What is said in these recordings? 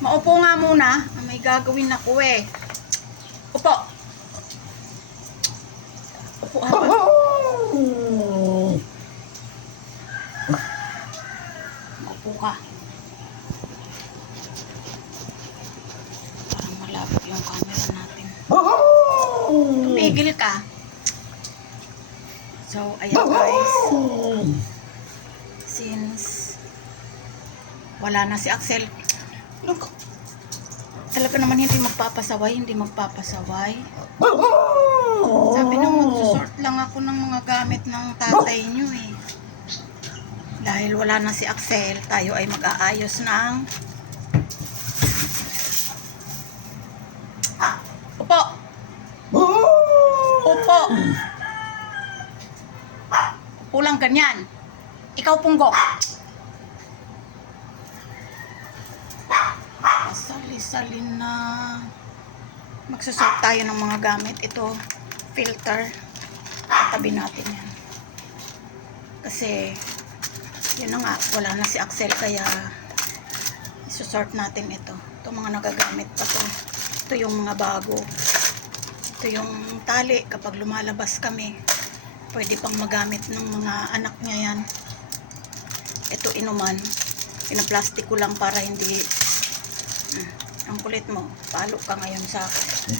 Maupo nga muna. Ah, May gagawin ako eh. Upo. Upo habang. Maupo ka. Parang malapit yung camera natin. Tumigil ka. So, ayan guys. Since wala na si Axel, look, talaga naman hindi magpapasaway, hindi magpapasaway. Sabi nang magsusort lang ako ng mga gamit ng tatay niyo eh. Dahil wala na si Axel, tayo ay mag-aayos ng Upo! Upo! Upo lang ganyan. Ikaw punggo. Pasali-salin na. Magsusort tayo ng mga gamit. Ito, filter. Tabi natin yan. Kasi, yun na nga, wala na si Axel kaya isusort natin ito. Ito mga nagagamit pa to. Ito yung mga bago. Ito yung tali kapag lumalabas kami. Pwede pang magamit ng mga anak niya yan. Ito inuman. Pinaplastic ko lang para hindi Hmm, ang kulit mo. Palo ka ngayon sa akin.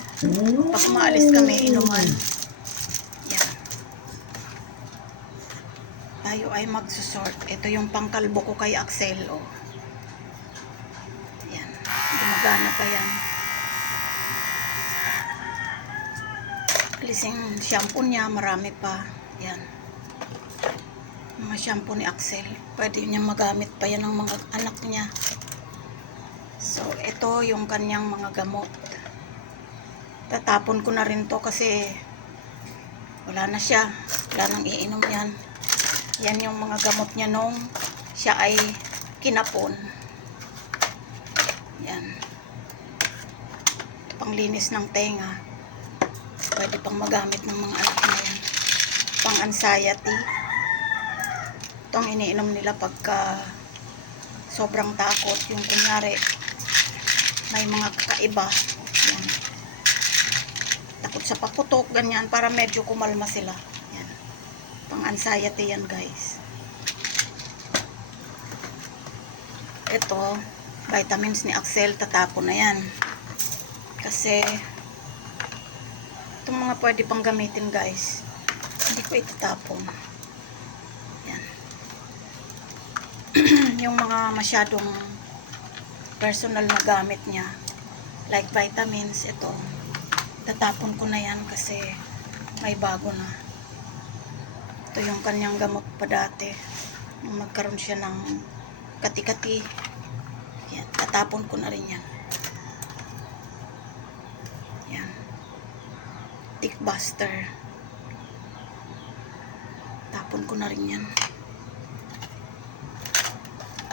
Pag umaalis kami, inuman. Yan. Tayo ay magsusort. Ito yung pangkalbo ko kay Axel. Oh. Yan. Gumagana pa yan. Alising shampoo niya. Marami pa. Yan. Mga shampoo ni Axel. Pwede niya magamit pa yan ng mga anak niya. So, ito yung kanyang mga gamot. Tatapon ko na rin to kasi wala na siya. Wala nang iinom yan. Yan yung mga gamot niya nung siya ay kinapon. Yan. Ito panglinis ng tenga. Pwede pang magamit ng mga anak na yan. Pang anxiety. Ito ang iniinom nila pagka sobrang takot. Yung kunyari, may mga kakaiba. Yan. Takot sa paputok, ganyan, para medyo kumalma sila. Yan. Pang anxiety yan, guys. Ito, vitamins ni Axel, tatapon na yan. Kasi, itong mga pwede pang gamitin, guys. Hindi ko itatapon. Yan. yung mga masyadong personal na gamit niya. Like vitamins ito. Tatapon ko na yan kasi may bago na. Ito yung kanyang gamot pa dati. Nung magkaroon siya ng kati-kati. Yan, tatapon ko na rin yan. Yan. Tick buster. Tapon ko na rin yan.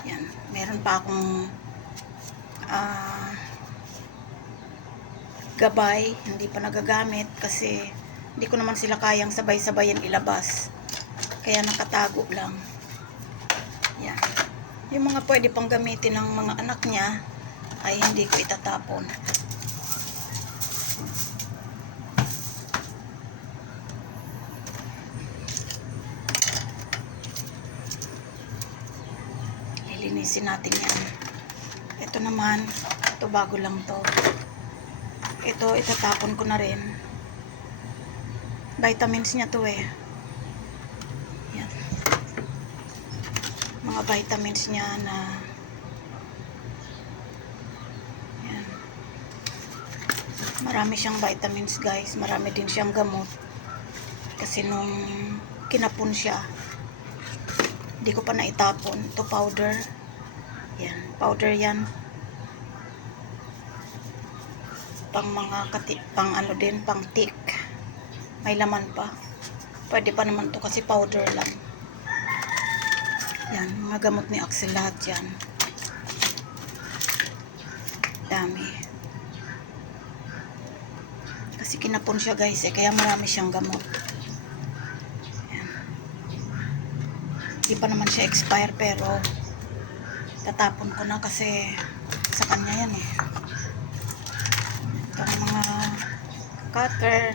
Yan meron pa akong ah, gabay, hindi pa nagagamit kasi hindi ko naman sila kayang sabay-sabayan ilabas. Kaya nakatago lang. Yan. Yung mga pwede pang gamitin ng mga anak niya ay hindi ko itatapon. Lilinisin natin yan. Ito naman, ito bago lang to. Ito, itatapon ko na rin. Vitamins niya to eh. Yan. Mga vitamins niya na yan. Marami siyang vitamins guys. Marami din siyang gamot. Kasi nung kinapon siya, hindi ko pa naitapon. Ito powder. Yan, powder yan. Pang mga kati, pang ano din, pang tick. May laman pa. Pwede pa naman to kasi powder lang. Yan, mga gamot ni Axel lahat yan. Dami. Kasi kinapon siya guys eh, kaya marami siyang gamot. Yan. Hindi pa naman siya expire pero Tatapon ko na kasi sa kanya yan eh. Itong mga cutter,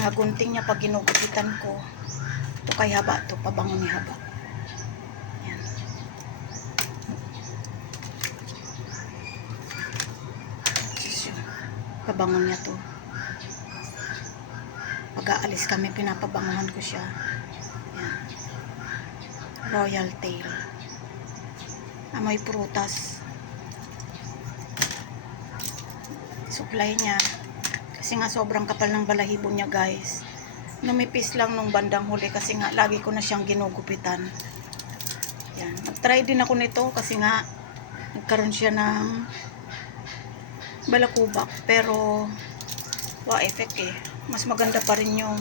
mga gunting niya pag ginugupitan ko. Ito kay haba, ito pabango ni haba. Yan. Pabango niya to. Pag aalis kami, pinapabanguhan ko siya. Yan. Royal Tail. Amoy prutas. Supply niya. Kasi nga sobrang kapal ng balahibo niya guys. Numipis lang nung bandang huli kasi nga lagi ko na siyang ginugupitan. Yan. Nag-try din ako nito kasi nga nagkaroon siya ng balakubak pero wa effect eh. Mas maganda pa rin yung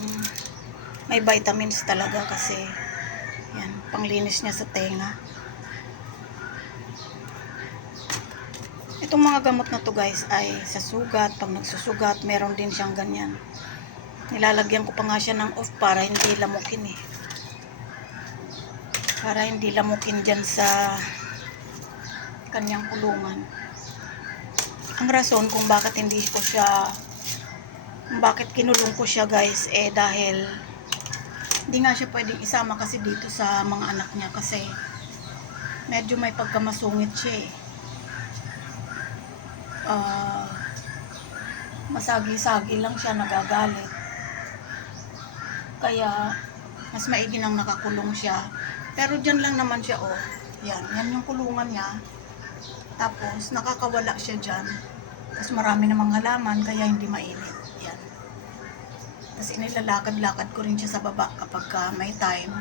may vitamins talaga kasi yan, panglinis niya sa tenga. Itong mga gamot na to guys ay sa sugat, pag nagsusugat, meron din siyang ganyan. Nilalagyan ko pa nga siya ng off para hindi lamukin eh. Para hindi lamukin dyan sa kanyang kulungan. Ang rason kung bakit hindi ko siya bakit kinulong ko siya guys eh dahil hindi nga siya pwedeng isama kasi dito sa mga anak niya kasi medyo may pagkamasungit siya eh. Ah, masagi-sagi lang siya nagagalit. Kaya mas maigi nang nakakulong siya. Pero dyan lang naman siya oh. Yan, yan yung kulungan niya. Tapos nakakawala siya dyan. Tapos marami namang halaman kaya hindi mainit. Yan. Tapos inilalakad-lakad ko rin siya sa baba kapag ka may time.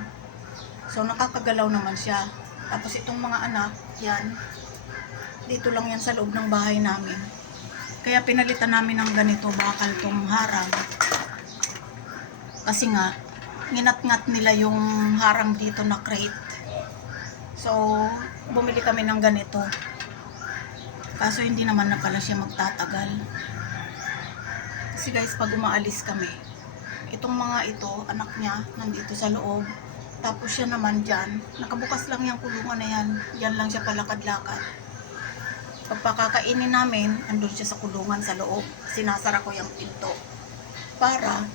So nakakagalaw naman siya. Tapos itong mga anak, yan. Dito lang yan sa loob ng bahay namin. Kaya pinalitan namin ng ganito bakal tong harang. Kasi nga, nginat-ngat nila yung harang dito na crate. So, bumili kami ng ganito. Kaso hindi naman na pala siya magtatagal. Kasi guys, pag umaalis kami, itong mga ito, anak niya, nandito sa loob. Tapos siya naman dyan, nakabukas lang yung kulungan na yan. Yan lang siya palakad-lakad. Pag pakakainin namin, andun siya sa kulungan sa loob. Sinasara ko yung pinto. Para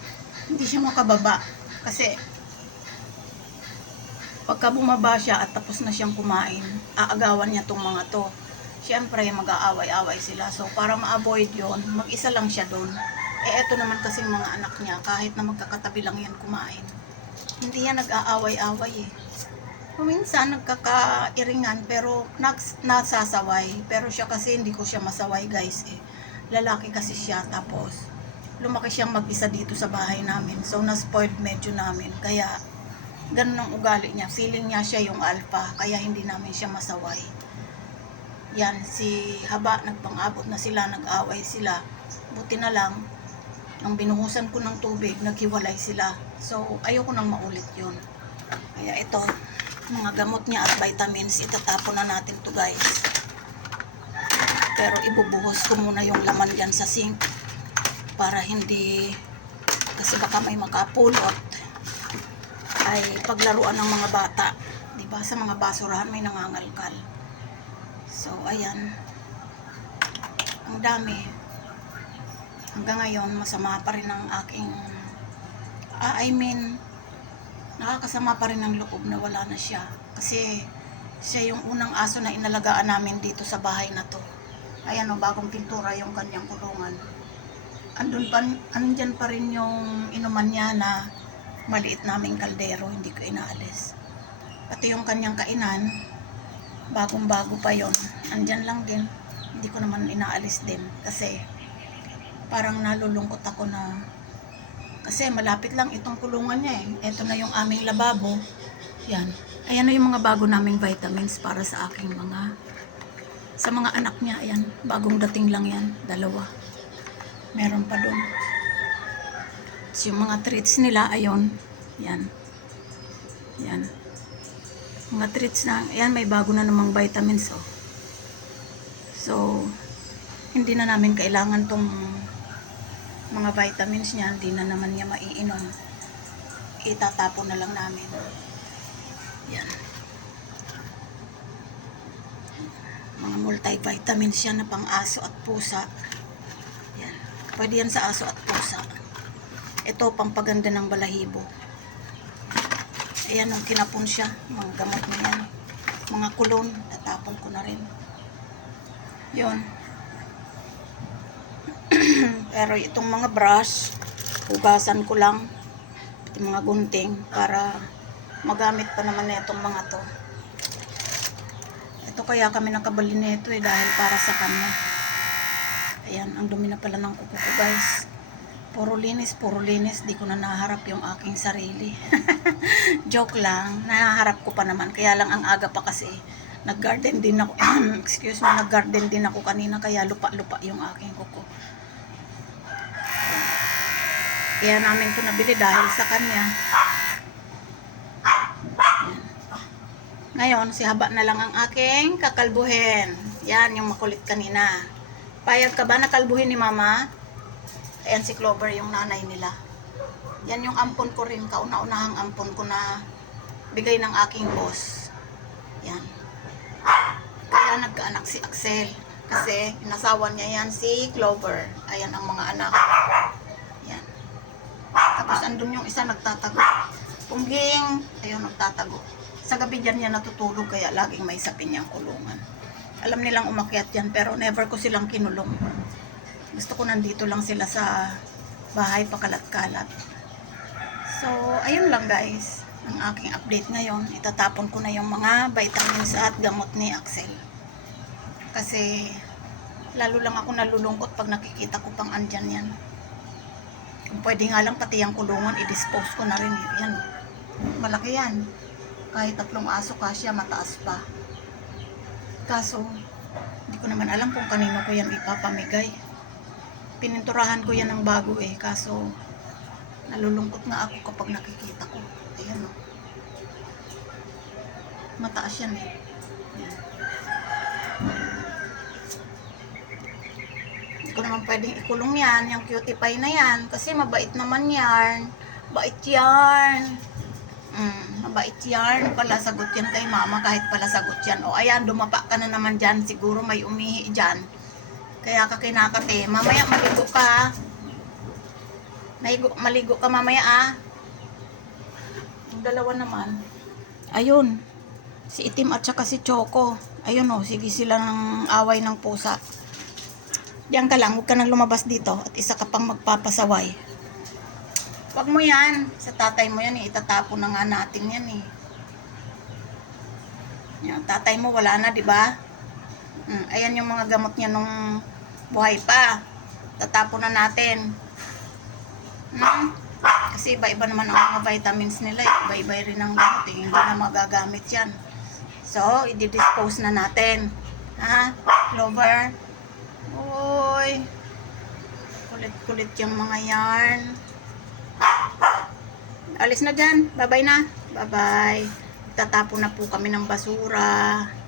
hindi siya makababa. Kasi pagka bumaba siya at tapos na siyang kumain, aagawan niya tong mga to. Siyempre, mag-aaway-away sila. So, para ma-avoid yon mag-isa lang siya doon. Eh, eto naman kasing mga anak niya, kahit na magkakatabi lang yan kumain, hindi yan nag-aaway-away eh. Kuminsan, nagkakairingan, pero nags, nasasaway. Pero siya kasi, hindi ko siya masaway guys eh. Lalaki kasi siya, tapos lumaki siyang mag-isa dito sa bahay namin. So, na-spoiled medyo namin. Kaya, ganun ang ugali niya. Feeling niya siya yung alpha, kaya hindi namin siya masaway. Yan, si Haba, nagpang-abot na sila, nag-away sila. Buti na lang, nang binuhusan ko ng tubig, naghiwalay sila. So, ayoko nang maulit yun. Kaya ito, mga gamot niya at vitamins, itatapon na natin to guys. Pero ibubuhos ko muna yung laman dyan sa sink para hindi kasi baka may makapulot ay paglaruan ng mga bata. 'Di ba Sa mga basurahan may nangangalkal. So, ayan. Ang dami. Hanggang ngayon, masama pa rin ang aking... Ah, I mean, nakakasama pa rin ang loob na wala na siya. Kasi, siya yung unang aso na inalagaan namin dito sa bahay na to. Ayan o, bagong pintura yung kanyang kulungan. Andun pa, andyan pa rin yung inuman niya na maliit naming kaldero, hindi ko inaalis. Pati yung kanyang kainan, bagong bago pa yon andyan lang din hindi ko naman inaalis din kasi parang nalulungkot ako na kasi malapit lang itong kulungan niya eh. Ito na yung aming lababo. Yan. Ayan na yung mga bago naming vitamins para sa aking mga sa mga anak niya? Ayan bagong dating lang yan. Dalawa. Meron pa doon yung mga treats nila ayon yan. Yan. Mga treats na, yan may bago na namang vitamins oh. So, hindi na namin kailangan tong mga vitamins niya, hindi na naman niya maiinom. Itatapon na lang namin. Yan. Mga multivitamins siya na pang aso at pusa. Yan. Pwede yan sa aso at pusa. Ito, pang paganda ng balahibo. Ayan, nung kinapon siya, mga gamot na yan. Mga kulon, tatapon ko na rin. Yun. Pero itong mga brush, hugasan ko lang. Itong mga gunting para magamit pa naman na itong mga to. Ito kaya kami nakabali nito eh dahil para sa kanya. Ayan, ang dumi na pala ng kuko ko guys. Puro linis, puro linis. Di ko na naharap yung aking sarili. Joke lang. Naharap ko pa naman. Kaya lang ang aga pa kasi. Nag-garden din ako. Excuse me, nag-garden din ako kanina. Kaya lupa-lupa yung aking kuko. Kaya namin to nabili dahil sa kanya. Ngayon, si haba na lang ang aking kakalbuhin. Yan, yung makulit kanina. Payag ka ba na kalbuhin ni mama? Ayan si Clover, yung nanay nila. Yan yung ampon ko rin, kauna-unahang ampon ko na bigay ng aking boss. Yan. Kaya nagkaanak si Axel. Kasi inasawa niya yan si Clover. Ayan ang mga anak. Tapos andun yung isa nagtatago. Pungging, ayun nagtatago. Sa gabi dyan niya natutulog kaya laging may sapin niyang kulungan. Alam nilang umakyat yan pero never ko silang kinulong. Gusto ko nandito lang sila sa bahay pakalat-kalat. So, ayun lang guys. Ang aking update ngayon. Itatapon ko na yung mga vitamins at gamot ni Axel. Kasi, lalo lang ako nalulungkot pag nakikita ko pang andyan yan. Pwede nga lang pati yung kulungan, i-dispose ko na rin. eh. Yan. Malaki yan. Kahit tatlong aso kasya, mataas pa. Kaso, hindi ko naman alam kung kanino ko yan ipapamigay. Pininturahan ko yan ng bago eh. Kaso, nalulungkot nga ako kapag nakikita ko. Ayan o. Mataas yan eh. Yan. Hindi ko naman pwedeng ikulong yan, yung cutie pie na yan. Kasi mabait naman yan. Bait yan. Mm, mabait yan. Pala sagot yan kay mama kahit pala sagot yan. O ayan, dumapa ka na naman dyan. Siguro may umihi dyan. Kaya ka kinakate. Mamaya maligo ka. Maligo, maligo ka mamaya ah. Yung dalawa naman. Ayun. Si Itim at saka si Choco. Ayun o, sige sila ng away ng pusa. Diyan ka lang, huwag ka nang lumabas dito at isa ka pang magpapasaway. Huwag mo yan. Sa tatay mo yan eh. Itatapon na nga natin yan eh. Yan, tatay mo wala na, di ba? Mm, ayan yung mga gamot niya nung buhay pa. Tatapon na natin. Mm, kasi iba-iba naman ang mga vitamins nila. eh. Iba-iba rin ang gamot eh. Hindi na magagamit yan. So, i-dispose na natin. Ha? Clover? Uy. Kulit-kulit yung mga yarn. Alis na dyan. Bye-bye na. Bye-bye. Tatapon na po kami ng basura.